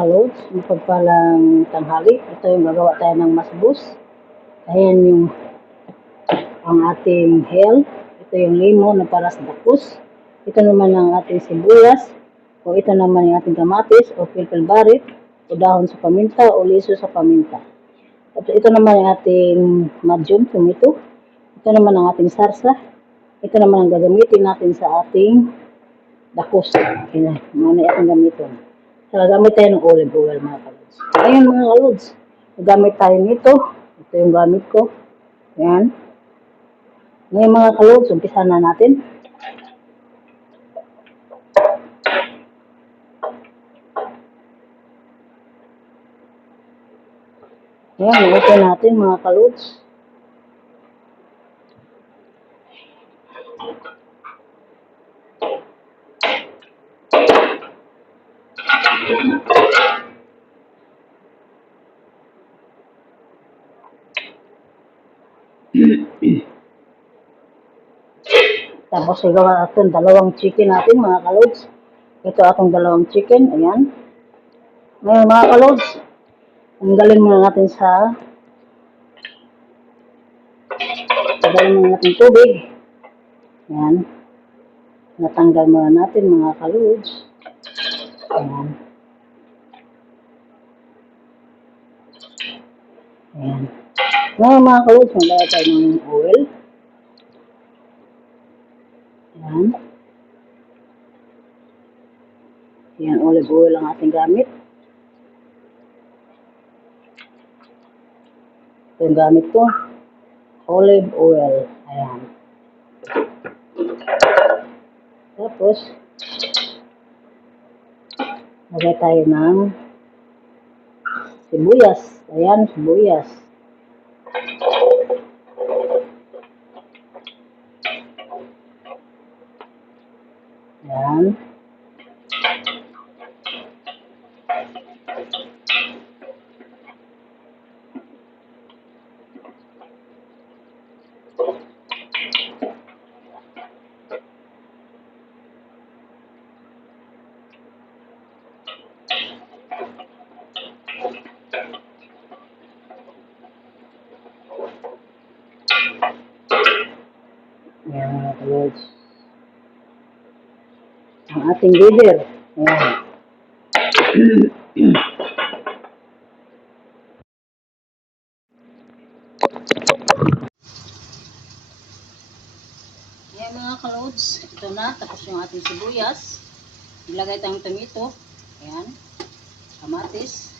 kalods, mapagpalang tanghali. Ito yung gagawa tayo ng masbus. Ayan yung ang ating hell. Ito yung limon na para sa dakos. Ito naman ang ating sibuyas. O ito naman yung ating kamatis o purple barit o dahon sa paminta o liso sa paminta. At ito naman yung ating madjum, tomato. Ito naman ang ating sarsa. Ito naman ang gagamitin natin sa ating dakos. Ayan, mga ating gamitin. Gamit tayo ng olive oil mga kalods. Ayun mga kalods, gamit tayo nito. Ito yung gamit ko. Ayan. Ngayon mga kalods, umpisa na natin. Ayan, luto natin mga kalods. Tapos igawa natin dalawang chicken natin mga kalods. Ito atong dalawang chicken. Ayan. Ngayon mga kalods, tanggalin muna natin tanggalin muna natin tubig. Ayan. Natanggal muna natin mga kalods. Ayan. Ayan. Ngayon mga kalods, maglagay tayo ng oil. Ayan. Ayan, olive oil ang ating gamit. Ito yung gamit ko. Olive oil. Ayan. Tapos, lagay tayo ng sibuyas. Ayan, sibuyas. Ayan. Ayan mga kalods. Ang ating liver. Ayan. Ayan mga kalods. Ito na. Tapos yung ating sibuyas. Ilagay tayong tomato. Ayan. Kamatis.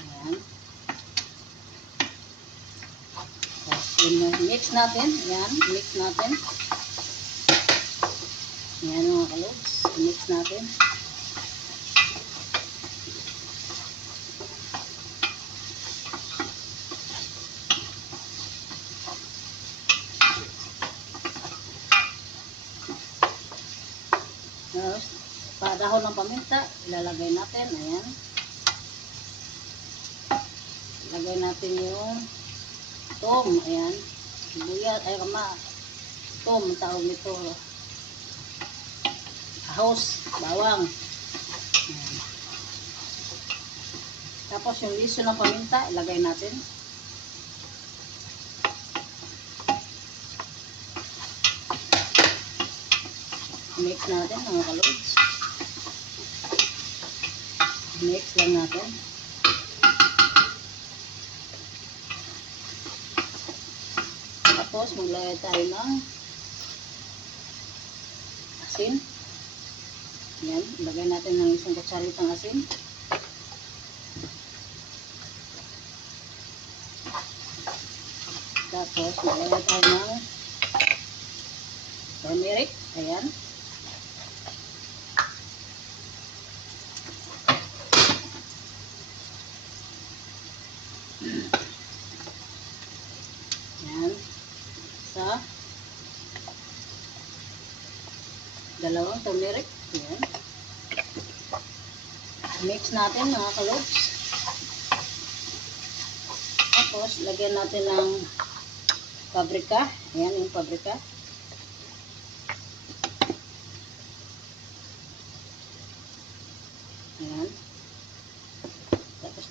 Ayan. Mix natin. Ayan. Mix natin. Ayan mga kalods. Mix natin. Tapos, dahon ng paminta, ilalagay natin. Ayan. Ilagay natin yung tom. Ayan. Sibuyas. Ay, tom. Ang tawag nito. Ahos. Bawang. Ayan. Tapos, yung liso ng paminta, ilagay natin. Mix natin mga kalods. Mix lang natin. Tapos maglagay tayo ng asin. Yan, ilagay natin ng isang kutsaritang asin. Tapos maglagay tayo ng turmeric. Ayan. Yan. Sa dalawang turmeric. Yan. Mix natin mga kalods. Tapos, lagyan natin ng paprika. Ayan yung paprika.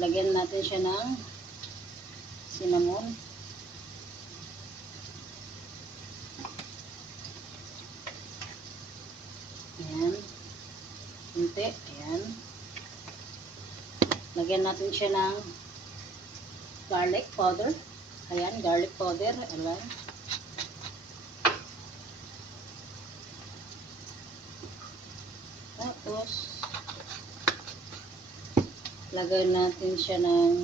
lagyan natin siya ng cinnamon. Ayan. Kunti. Ayan. Lagyan natin siya ng garlic powder. Ayan, garlic powder. Ayan. Tapos, lagyan natin siya ng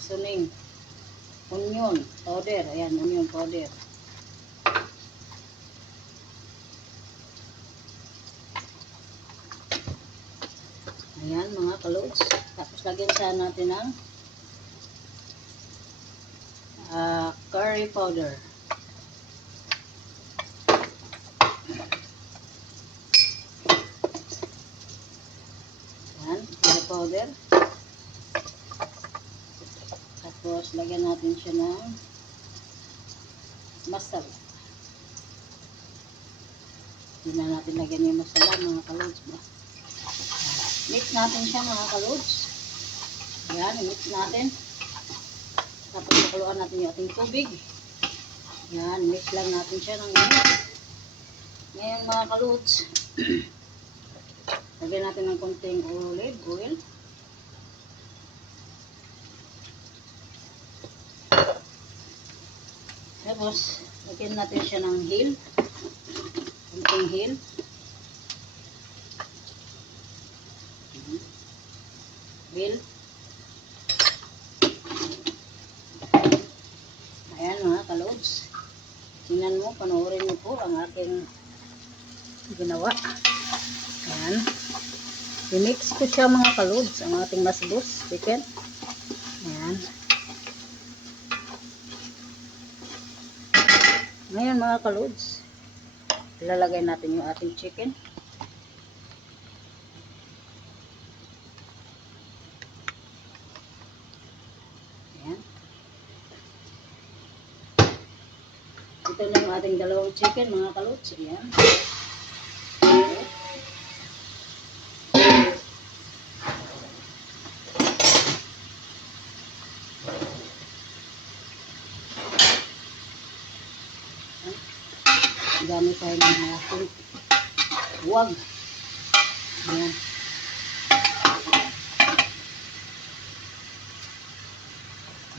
suning. Onion powder. Ayan, onion powder. Ayan, mga kalods. Tapos, lagyan siya natin ng curry powder. Ayan, curry powder. Tapos, lagyan natin siya ng masala. Hindi na natin lagyan yung masala, mga kalods ba? Mix natin siya, mga kalods. Ayan, mix natin. Tapos, pakuluan natin yung ating tubig. Ayan, mix lang natin siya ng init. Ngayon, mga kalods, lagyan natin ng konting olive oil. Tapos, lagyan natin siya ng hill. Konting hill. Hill. Ayan, mga kalods. Tingnan mo, panoorin mo po ang aking ginawa. Ayan. I-mix ko siya, mga kalods, ang ating masbos chicken. Ayan. Ngayon, mga kalods, ilalagay natin yung ating chicken. Ayan. Ito na yung ating dalawang chicken, mga kalods. Ayan. Gamit tayo ng ating huwag. Ayan.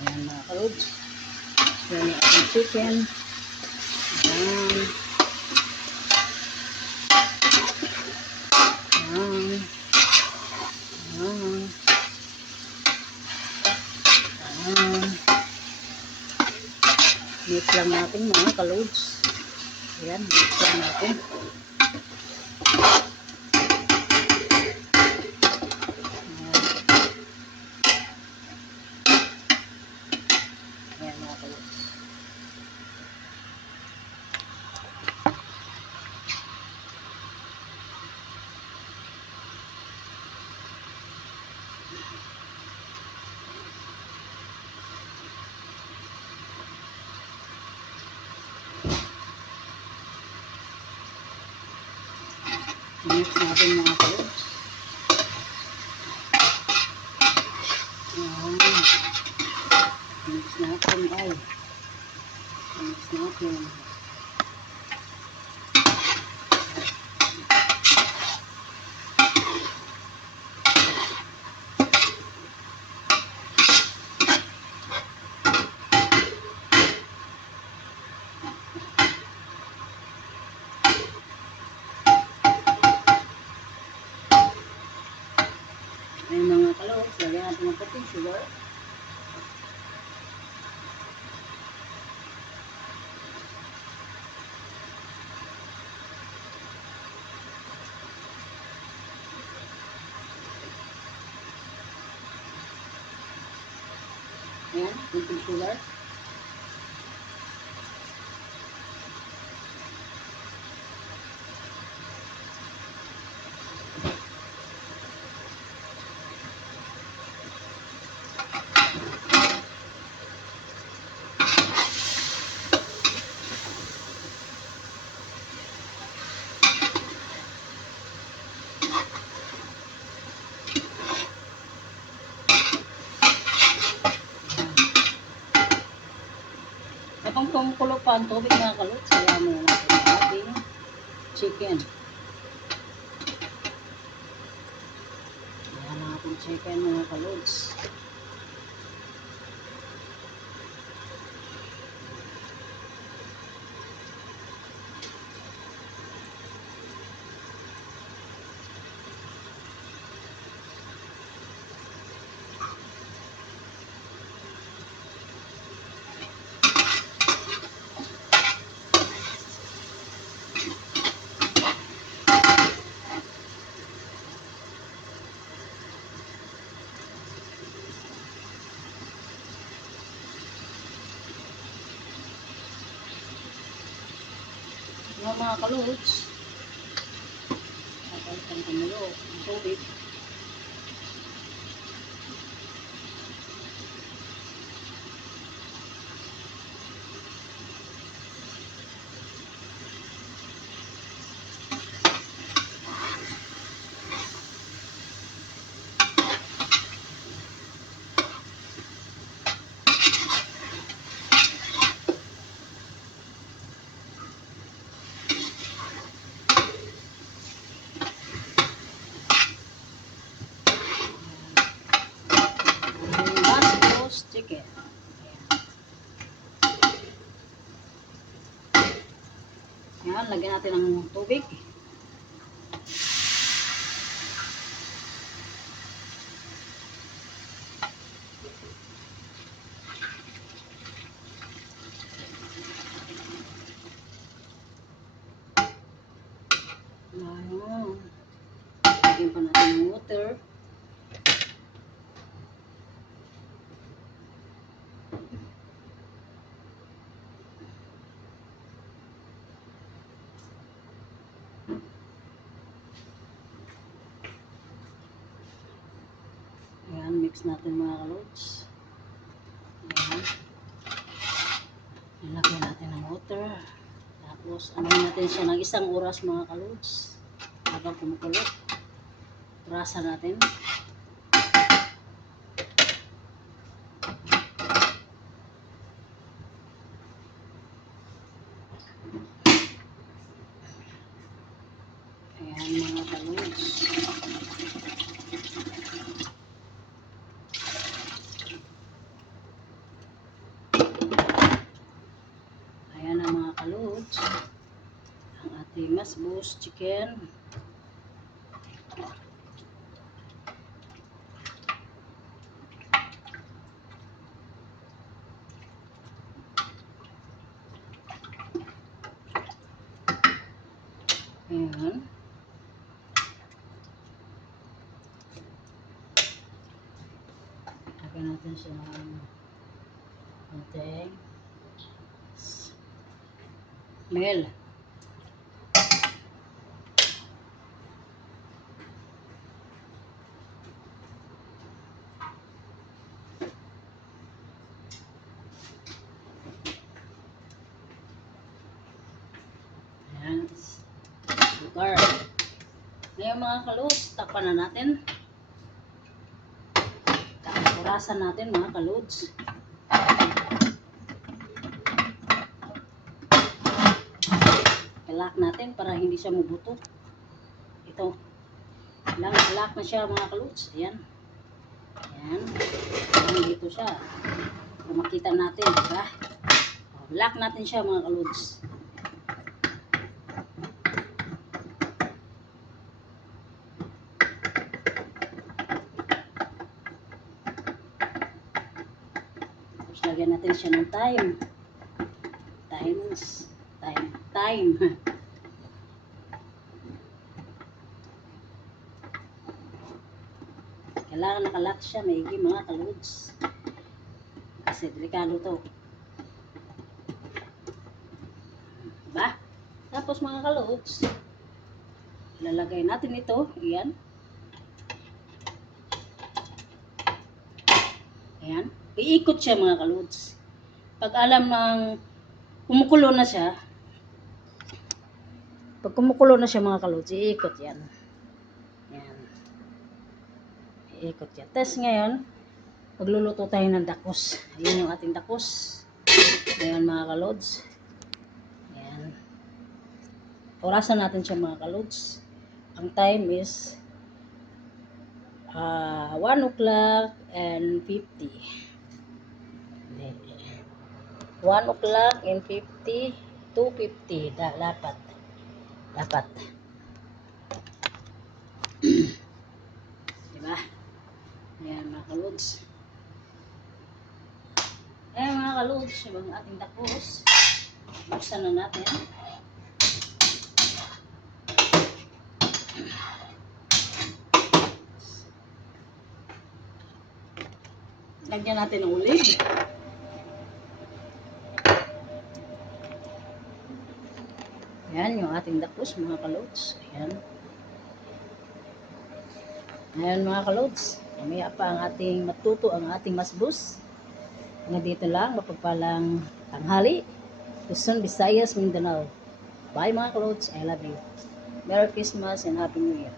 Ayan, mga kalods. Ayan yung ating chicken. Ayan. Ayan. Ayan. Ayan. Mix lang natin, mga kalods. Ayan, mix lang natin. Ayan, mga kalods. Mix natin, mga kalods. Ayan. Mix natin, ay. Mix natin. Ayan, mga kalods, lagyan natin ng puting sugar. Ayan, puting sugar. Habang kumukulo pa ang tubig mga kalods, kaya muna natin ang ating chicken. Ayan ang ating chicken mga kalods. Mga kalods, napalitan kumulo ang tubig. Chicken. Ayan, lagyan natin ng tubig. Ayan. Lagyan pa natin ng water. Ayan, mix natin mga kalods. Ayan. Nilagyan natin ng water. Tapos, anuhin natin siya ng 1 oras mga kalods. Habang kumukulo. Turasan natin. Ayan mga kalods. Ayan ang mga kalods. Ang ating masbus chicken. Ayan. Lagyan natin siya ng konting mel. Ayan. Sugar. Ngayon mga kalods, takpan na natin. Tapurasan natin mga kalods. Lock natin para hindi siya mabuto. Ito. Lock na siya mga kalods. Ayan. Ayan. Ayan dito siya. Para makita natin, diba? Lock natin siya mga kalods. Tapos lagyan natin siya ng time. Time. Kailangan nakalock siya, maigi mga kalods. Kasi delikado to. Diba? Tapos mga kalods, lalagay natin ito. Ayan. Ayan. Iikot siya mga kalods. Pag alam ng kumukulo na siya, mga kalods, iikot yan. Ayan. Iikot yan. Tapos ngayon, pagluluto tayo ng dakos. Ayan yung ating dakos. Ayan mga kalods. Ayan. Orasan natin siya mga kalods. Ang time is 1 o'clock and 50. 1 o'clock and 50, 2:50. Dapat. Dapat. Diba? Ayan mga kalods. Ayan mga kalods, yung ating tapos. Buksan na natin. Lagyan natin ng ulig. Ayan yung ating tapos mga kalods. Ayan. Ayan mga kalods. Mamaya pa ang ating matuto, ang ating masbus. Hanggang dito lang, mapagpalang tanghali. Luzon, Visayas, Mindanao. Bye mga kalods. I love you. Merry Christmas and Happy New Year.